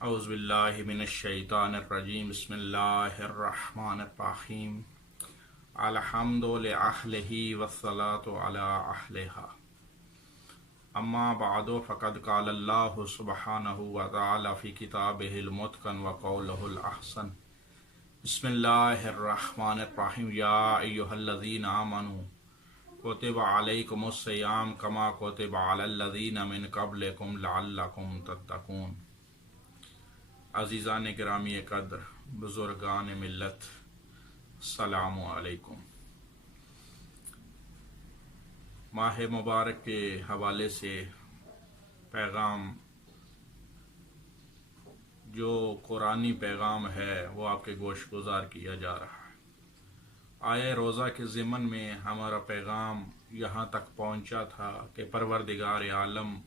أعوذ بالله من الشيطان الرجيم بسم الله الرحمن الرحيم الحمد لأهله والصلاة على أهلها أما بعد فقد قال الله سبحانه وتعالى في كتابه المتقن وقوله الأحسن بسم الله الرحمن الرحيم يا أيها الذين آمنوا كتب عليكم الصيام كما كتب على الذين من قبلكم لعلكم تتقون۔ عزیزان گرامی قدر، بزرگان ملت، السلام علیکم۔ ماہ مبارک کے حوالے سے پیغام، جو قرآنی پیغام ہے وہ آپ کے گوش گزار کیا جا رہا ہے۔ آیہ روزہ کے ضمن میں ہمارا پیغام یہاں تک پہنچا تھا کہ پروردگار عالم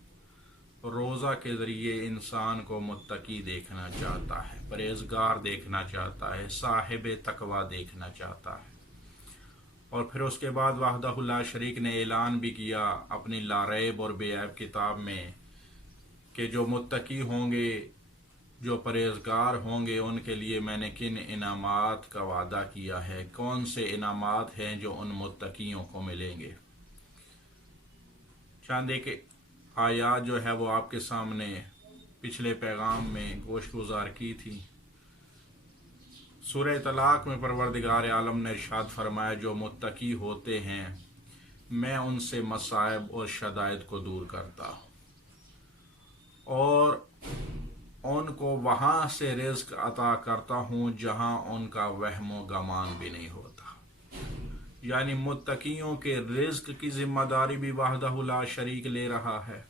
روزہ کے ذریعے انسان کو متقی دیکھنا چاہتا ہے، پرہیزگار دیکھنا چاہتا ہے، صاحب تقوی دیکھنا چاہتا ہے۔ اور پھر اس کے بعد وحدہ لا شریک نے اعلان بھی کیا اپنی لا ریب اور بے عیب کتاب میں کہ جو متقی ہوں گے، جو پرہیزگار ہوں گے، ان کے لیے میں نے کن انعامات کا وعدہ کیا ہے، کون سے انعامات ہیں جو ان متقیوں کو ملیں گے۔ چاند ایک آیات جو ہے وہ آپ کے سامنے پچھلے پیغام میں گوشت گزار کی تھی۔ سورہ طلاق میں پروردگار عالم نے ارشاد فرمایا جو متقی ہوتے ہیں میں ان سے مصائب اور شدائد کو دور کرتا ہوں اور ان کو وہاں سے رزق عطا کرتا ہوں جہاں ان کا وہم و گمان بھی نہیں ہوتا۔ یعنی متقیوں کے رزق کی ذمہ داری بھی وحدہ لا شریک لے رہا ہے،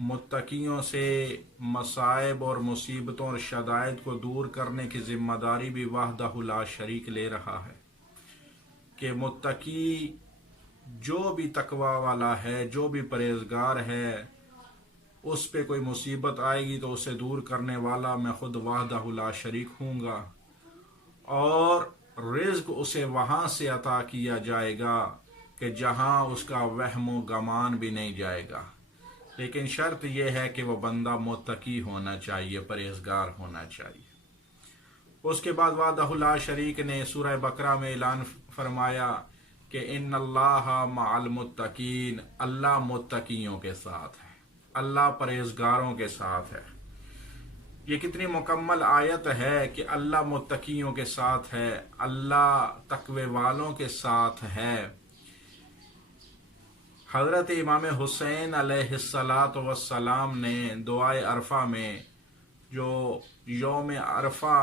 متقیوں سے مصائب اور مصیبتوں اور شدائد کو دور کرنے کی ذمہ داری بھی وحدہ لا شریک لے رہا ہے کہ متقی جو بھی تقوی والا ہے، جو بھی پرہیزگار ہے، اس پہ کوئی مصیبت آئے گی تو اسے دور کرنے والا میں خود وحدہ لا شریک ہوں گا، اور رزق اسے وہاں سے عطا کیا جائے گا کہ جہاں اس کا وہم و گمان بھی نہیں جائے گا۔ لیکن شرط یہ ہے کہ وہ بندہ متقی ہونا چاہیے، پرہیزگار ہونا چاہیے۔ اس کے بعد وحدہ لا شریک نے سورہ بقرہ میں اعلان فرمایا کہ ان اللہ مع المتقین، اللہ متقیوں کے ساتھ ہے، اللہ پرہیزگاروں کے ساتھ ہے۔ یہ کتنی مکمل آیت ہے کہ اللہ متقیوں کے ساتھ ہے، اللہ تقوی والوں کے ساتھ ہے۔ حضرت امام حسین علیہ السلام نے دعائے عرفہ میں، جو یوم عرفہ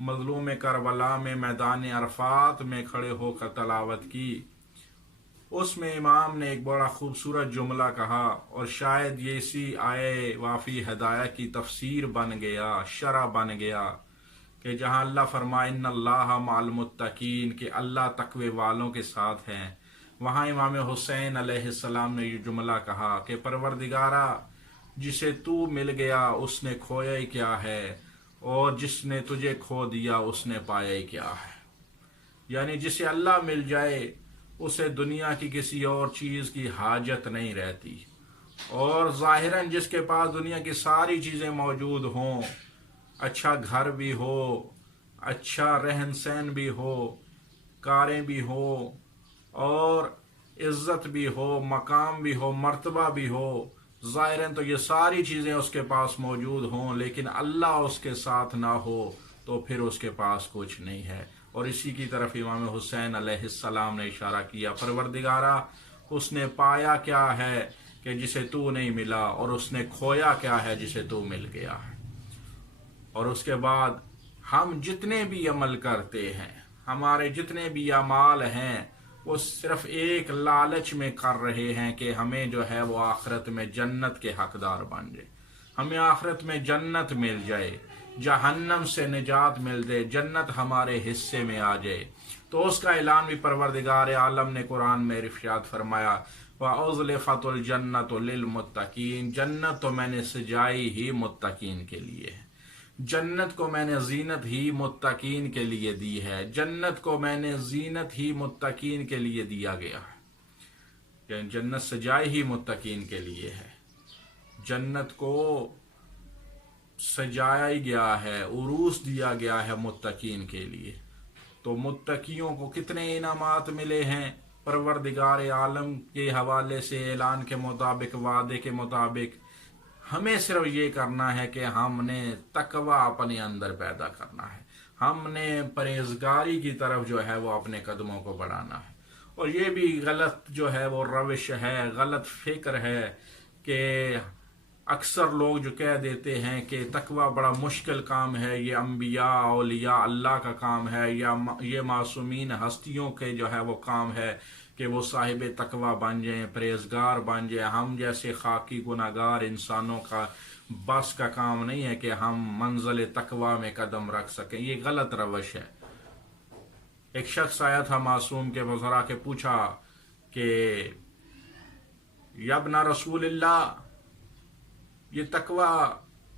مظلوم کربلا میں میدان عرفات میں کھڑے ہو کر تلاوت کی، اس میں امام نے ایک بڑا خوبصورت جملہ کہا، اور شاید یہ اسی آئے وافی ہدایہ کی تفسیر بن گیا، شرح بن گیا کہ جہاں اللہ فرمائے ان اللہ مع المتقین کہ اللہ تقوی والوں کے ساتھ ہیں، وہاں امام حسین علیہ السلام نے یہ جملہ کہا کہ پروردگارا جسے تو مل گیا اس نے کھویا ہی کیا ہے، اور جس نے تجھے کھو دیا اس نے پایا ہی کیا ہے۔ یعنی جسے اللہ مل جائے اسے دنیا کی کسی اور چیز کی حاجت نہیں رہتی، اور ظاہراً جس کے پاس دنیا کی ساری چیزیں موجود ہوں، اچھا گھر بھی ہو، اچھا رہن سہن بھی ہو، کاریں بھی ہو، اور عزت بھی ہو، مقام بھی ہو، مرتبہ بھی ہو، ظاہراً تو یہ ساری چیزیں اس کے پاس موجود ہوں، لیکن اللہ اس کے ساتھ نہ ہو تو پھر اس کے پاس کچھ نہیں ہے۔ اور اسی کی طرف امام حسین علیہ السلام نے اشارہ کیا، پروردگارا اس نے پایا کیا ہے کہ جسے تو نہیں ملا، اور اس نے کھویا کیا ہے جسے تو مل گیا ہے۔ اور اس کے بعد ہم جتنے بھی عمل کرتے ہیں، ہمارے جتنے بھی اعمال ہیں، وہ صرف ایک لالچ میں کر رہے ہیں کہ ہمیں جو ہے وہ آخرت میں جنت کے حقدار بن جائے، ہمیں آخرت میں جنت مل جائے، جہنم سے نجات مل جائے، جنت ہمارے حصے میں آ جائے۔ تو اس کا اعلان بھی پروردگار عالم نے قرآن میں ارشاد فرمایا وَأُزْلِفَتُ الْجَنَّةُ لِلْمُتَّقِينَ، جنت تو میں نے سجائی ہی متقین کے لیے ہے، جنت کو میں نے زینت ہی متقین کے لیے دی ہے، جنت کو میں نے زینت ہی متقین کے لیے دیا گیا ہے، یعنی جنت سجائی ہی متقین کے لیے ہے۔ جنت کو سجایا ہی گیا ہے، عروس دیا گیا ہے متقین کے لیے۔ تو متقیوں کو کتنے انعامات ملے ہیں پروردگار عالم کے حوالے سے، اعلان کے مطابق، وعدے کے مطابق۔ ہمیں صرف یہ کرنا ہے کہ ہم نے تقوی اپنے اندر پیدا کرنا ہے، ہم نے پرہیزگاری کی طرف جو ہے وہ اپنے قدموں کو بڑھانا ہے۔ اور یہ بھی غلط جو ہے وہ روش ہے، غلط فکر ہے کہ اکثر لوگ جو کہہ دیتے ہیں کہ تقوی بڑا مشکل کام ہے، یہ انبیاء اولیاء اللہ کا کام ہے، یا یہ معصومین ہستیوں کے جو ہے وہ کام ہے کہ وہ صاحب تقوی بن جائیں، پرہیزگار بن جائیں۔ ہم جیسے خاکی گناہگار انسانوں کا بس کا کام نہیں ہے کہ ہم منزل تقوی میں قدم رکھ سکیں، یہ غلط روش ہے۔ ایک شخص آیا تھا معصوم کے وزراء کے، پوچھا کہ یا ابن رسول اللہ، یہ تقوی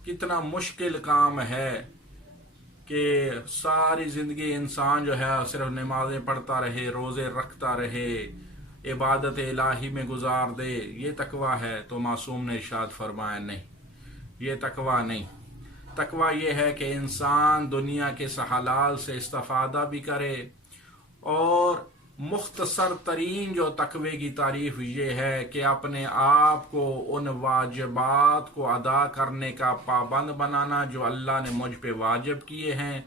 کتنا مشکل کام ہے کہ ساری زندگی انسان جو ہے صرف نمازیں پڑھتا رہے، روزے رکھتا رہے، عبادت الہی میں گزار دے، یہ تقوی ہے؟ تو معصوم نے ارشاد فرمایا نہیں، یہ تقوی نہیں۔ تقوی یہ ہے کہ انسان دنیا کے حلال سے استفادہ بھی کرے، اور مختصر ترین جو تقوی کی تعریف یہ ہے کہ اپنے آپ کو ان واجبات کو ادا کرنے کا پابند بنانا جو اللہ نے مجھ پہ واجب کیے ہیں،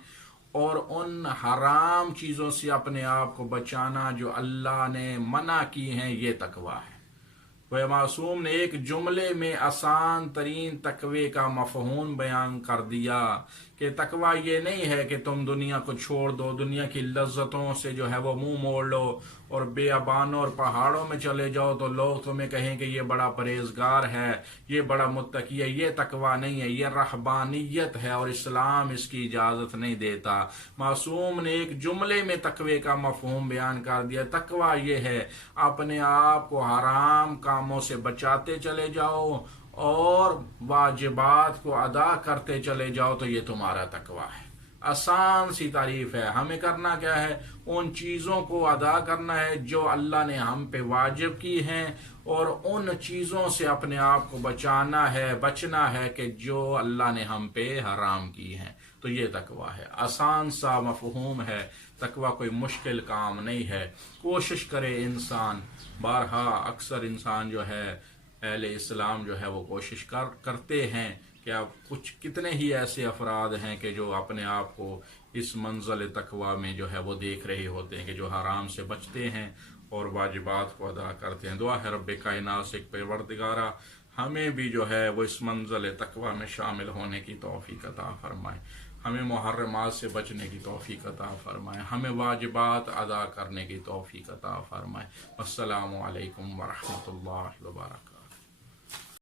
اور ان حرام چیزوں سے اپنے آپ کو بچانا جو اللہ نے منع کی ہیں، یہ تقوی ہے۔ وہ معصوم نے ایک جملے میں آسان ترین تقوی کا مفہوم بیان کر دیا کہ تقوی یہ نہیں ہے کہ تم دنیا کو چھوڑ دو، دنیا کی لذتوں سے جو ہے وہ منہ موڑ لو اور بیابانوں اور پہاڑوں میں چلے جاؤ تو لوگ تمہیں کہیں کہ یہ بڑا پرہیزگار ہے، یہ بڑا متقی ہے۔ یہ تقوی نہیں ہے، یہ رہبانیت ہے، اور اسلام اس کی اجازت نہیں دیتا۔ معصوم نے ایک جملے میں تقوی کا مفہوم بیان کر دیا۔ تقوی یہ ہے اپنے آپ کو حرام کاموں سے بچاتے چلے جاؤ اور واجبات کو ادا کرتے چلے جاؤ، تو یہ تمہارا تقوی ہے۔ آسان سی تعریف ہے۔ ہمیں کرنا کیا ہے؟ ان چیزوں کو ادا کرنا ہے جو اللہ نے ہم پہ واجب کی ہیں، اور ان چیزوں سے اپنے آپ کو بچنا ہے کہ جو اللہ نے ہم پہ حرام کی ہیں۔ تو یہ تقوی ہے، آسان سا مفہوم ہے۔ تقوی کوئی مشکل کام نہیں ہے۔ کوشش کرے انسان، بارہا اکثر انسان جو ہے، اہل اسلام جو ہے وہ کوشش کرتے ہیں کہ اب کتنے ہی ایسے افراد ہیں کہ جو اپنے آپ کو اس منزل تقوی میں جو ہے وہ دیکھ رہے ہوتے ہیں کہ جو حرام سے بچتے ہیں اور واجبات کو ادا کرتے ہیں۔ دعا ہے رب کائنات سے پروردگارا ہمیں بھی جو ہے وہ اس منزل تقوی میں شامل ہونے کی توفیق عطا فرمائے، ہمیں محرمات سے بچنے کی توفیق عطا فرمائے، ہمیں واجبات ادا کرنے کی توفیق عطا فرمائے۔ السلام علیکم ورحمۃ اللہ وبرکاتہ۔